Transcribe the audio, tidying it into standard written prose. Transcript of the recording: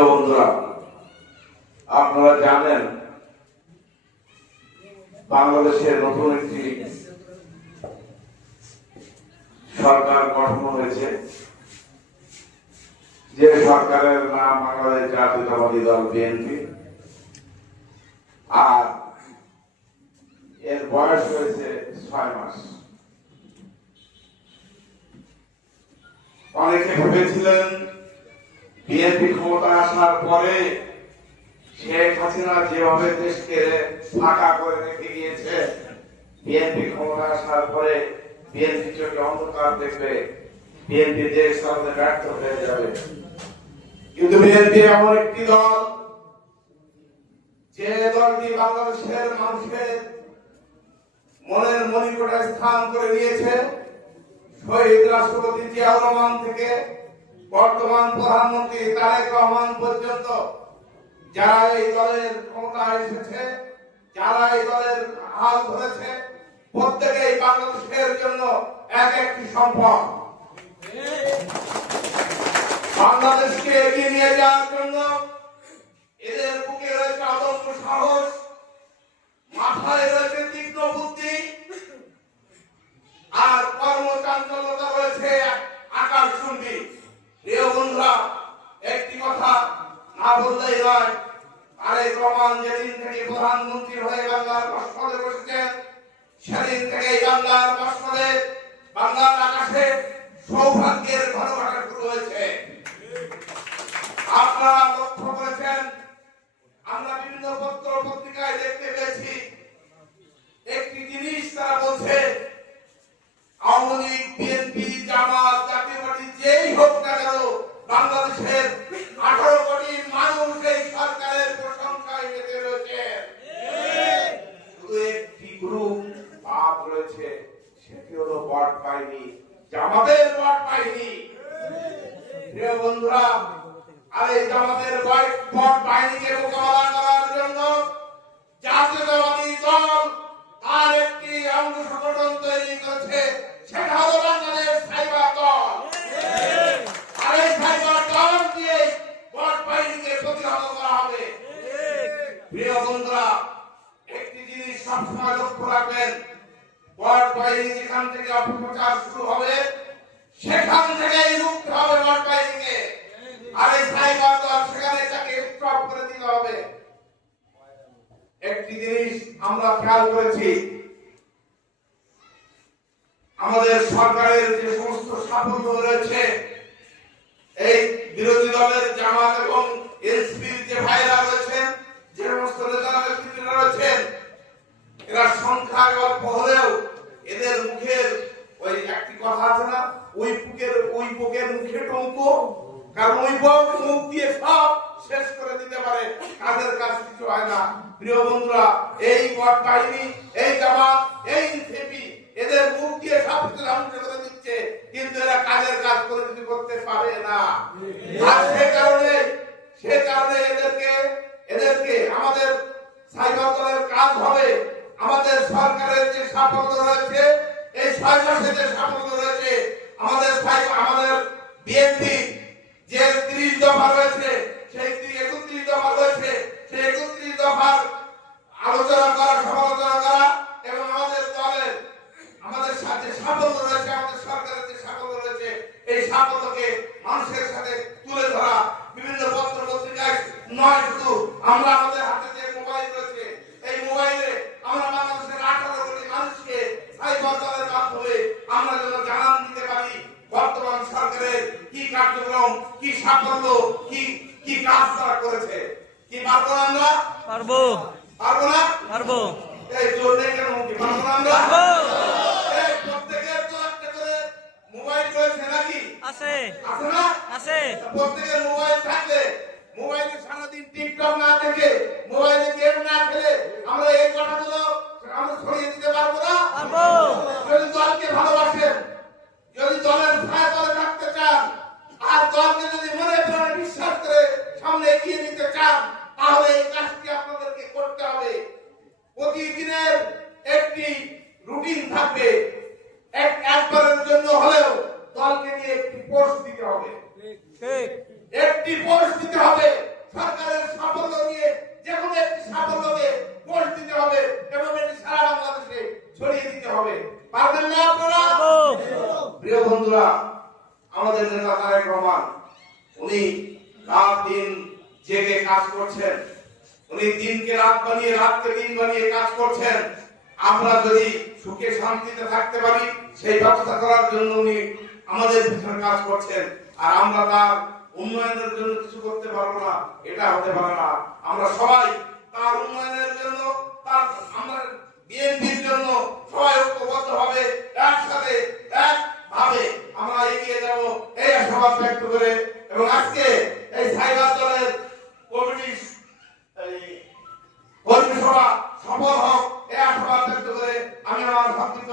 প্রিয় বন্ধুরা, আপনারা জানেন বাংলাদেশের নতুন একটি সরকার গঠন হয়েছে, যে সরকারের নাম বাংলাদেশ জাতীয়তাবাদী দল বিএনপি। আর এর বয়স হয়েছে 6 মাস। অনেকে ভেবেছিলেন বিএনপি ক্ষমতায় আসার পরে শেখ হাসিনা যেভাবে দেশকে ফাঁকা করে রেখে গিয়েছে, বিএনপি ক্ষমতায় আসার পরে বিএনপি চোখে অন্ধকার দেখবে, বিএনপি দেশ চালাতে ব্যর্থ হয়ে যাবে। কিন্তু বিএনপি এমন একটি দল, যে দলটি বাংলাদেশের মানুষের মনের মণিকোটে স্থান করে নিয়েছে। শহীদ রাষ্ট্রপতি জিয়াউর রহমান থেকে বর্তমান প্রধানমন্ত্রী তারেক রহমান পর্যন্ত যারা এই দলের ক্ষমতায় এসেছে, যারা এই দলের হাল ধরেছে, প্রত্যেকেই বাংলাদেশের জন্য এক একটি সম্পদ। বাংলাদেশকে এগিয়ে নিয়ে যাওয়ার জন্য এদের বুকে রয়েছে আদর্শ সাহস, মাথায় রয়েছে তীক্ষ্ণ বুদ্ধি, আর কর্মচাঞ্চল্যতা রয়েছে আকাশচুম্বী। প্রিয় বন্ধুরা, একটি কথা না বললেই নয়, তারেক রহমান যেদিন থেকে প্রধানমন্ত্রী হয়ে বাংলার মসনদে বসেছেন, সেদিন থেকেই বাংলার মসনদে, বাংলার আকাশে সৌভাগ্যের ঘনঘটা শুরু হয়েছে। আপনারা লক্ষ্য করেছেন, আমরা বিভিন্ন পত্র পত্রিকায় দেখতে পেয়েছি, একটি জিনিস তারা বলছে, আওয়ামী লীগ, বিএনপি, জামাত, জাতীয় পার্টি যেই হোক না কেন, বাংলাদেশের 18 কোটি মানুষ এই সরকারের প্রশংসায় মেতে রয়েছে। শুধু একটি গ্রুপ বাদ রয়েছে, সেটি হলো ভোট পায়নি, জামাতের ভোট পায়নি। প্রিয় বন্ধুরা, আর এই জামাতের ভোট বাহিনীকে মোকাবেলা করার জন্য জাতীয়তাবাদী দল তার একটি অঙ্গ সংগঠন তৈরি করেছে, সেটা হলো বাংলাদেশ সাইবার দল। আর এই সাইবার দল দিয়ে ভোট বাহিনীকে প্রতিহত করা হবে। প্রিয় বন্ধুরা, একটি জিনিস সবসময় লক্ষ্য রাখবেন, ভোট বাহিনী যেখান থেকে অপপ্রচার শুরু হবে, সেখান থেকেই রুখতে হবে ভোট বাহিনীকে। আর এই সাইবার দল সেখানে তাকে স্টপ করে দিতে হবে। একটি জিনিস আমরা খেয়াল করেছি, আমাদের সরকারের যে সমস্ত সাফল্য রয়েছে, এই বিরোধী দলের জামাত এবং এনসিপির যে ভাইরা রয়েছেন, যে সমস্ত নেতারা নেতৃত্বরা রয়েছেন, এরা সংখ্যা অল্প হলেও এদের মুখের ওই একটি কথা আছে না, ওই পোকের মুখে টঙ্কো, কারণ ওই পোক মুখ দিয়ে সব শেষ করে দিতে পারে, কাজের কাজ কিছু হয় না। প্রিয় বন্ধুরা, এই ভোট বাহিনী, এই জামাত, এই এনসিপি এদের মুখ দিয়ে সব কিছু ধ্বংস করে দিচ্ছে, কিন্তু এরা কাজের কাজ করে কিছু করতে পারে না। আর সে কারণে এদেরকে আমাদের সাইবার দলের কাজ হবে, আমাদের সরকারের যে সাফল্য রয়েছে, এই 6 মাসে যে সাফল্য রয়েছে, আমাদের বিএনপি যে 30 দফা রয়েছে, সেই 31 দফা রয়েছে, সেই 31 দফার আলোচনা করা, সমালোচনা করা, এবং আমাদের দলের আমাদের সাথে সাফল্য রয়েছে, আমাদের সরকারের যে সাফল্য রয়েছে, এই সাফল্যকে মানুষের সাথে তুলে ধরা। বিভিন্ন পত্র পত্রিকায় নয়, শুধু আমরা আমাদের হাতে যে মোবাইল রয়েছে, এই মোবাইলে আমরা বাংলাদেশের 18 কোটি মানুষকে সাইবার দলের মাধ্যমে আমরা যেন জানান দিতে পারি বর্তমান সরকারের কি কার্যক্রম, কি সাফল্য, কি কাজ তারা করেছে। কি পারবো না? আমরা পারবো না? পারবো। এই জোরে কেন কি পারবো না? আমরা পারবো। এই প্রত্যেকের তো একটা করে মোবাইল রয়েছে নাকি? আছে না? আছে। প্রত্যেকের মোবাইল থাকলে, মোবাইলে সারাদিন টিকটক না দেখে, মোবাইলে গেম না খেলে, আমরা এই কথাগুলো আমরা ছড়িয়ে দিতে পারবো না? পারবো। যদি দলকে ভালোবাসেন, যদি দলের ছায়াতলে থাকতে চান, আর দলকে যদি মনে প্রাণে বিশ্বাস করে সামনে এগিয়ে নিতে চান, তাহলে এই কাজটি আপনাদেরকে করতে হবে। প্রতিদিনের একটি রুটিন থাকবে, একবারের জন্য হলেও দলকে নিয়ে একটি পোস্ট দিতে হবে, একটি পোস্ট দিতে হবে। আমাদের নেতা তারেক রহমান, উনি রাত দিন জেগে কাজ করছেন, উনি দিনকে রাত বানিয়ে রাতকে দিন বানিয়ে কাজ করছেন। আমরা যদি সুখে শান্তিতে থাকতে পারি সেই ব্যবস্থা করার জন্য উনি আমাদের পিছনে কাজ করছেন। আর আমরা তার উন্নয়নের জন্য কিছু করতে পারবো না, এটা হতে পারে না। আমরা সবাই তার উন্নয়নের জন্য, তার আমরা বিএনপির জন্য সবাই ঐক্যবদ্ধ ভাবে একসাথে একভাবে আমরা এগিয়ে যাব, এই আশাবাদ ব্যক্ত করে এবং আজকে এই সাইবার দলের কমিটি কর্মী সভা সফল হোক এই আশাবাদ ব্যক্ত করে আমি আমার সংক্ষিপ্ত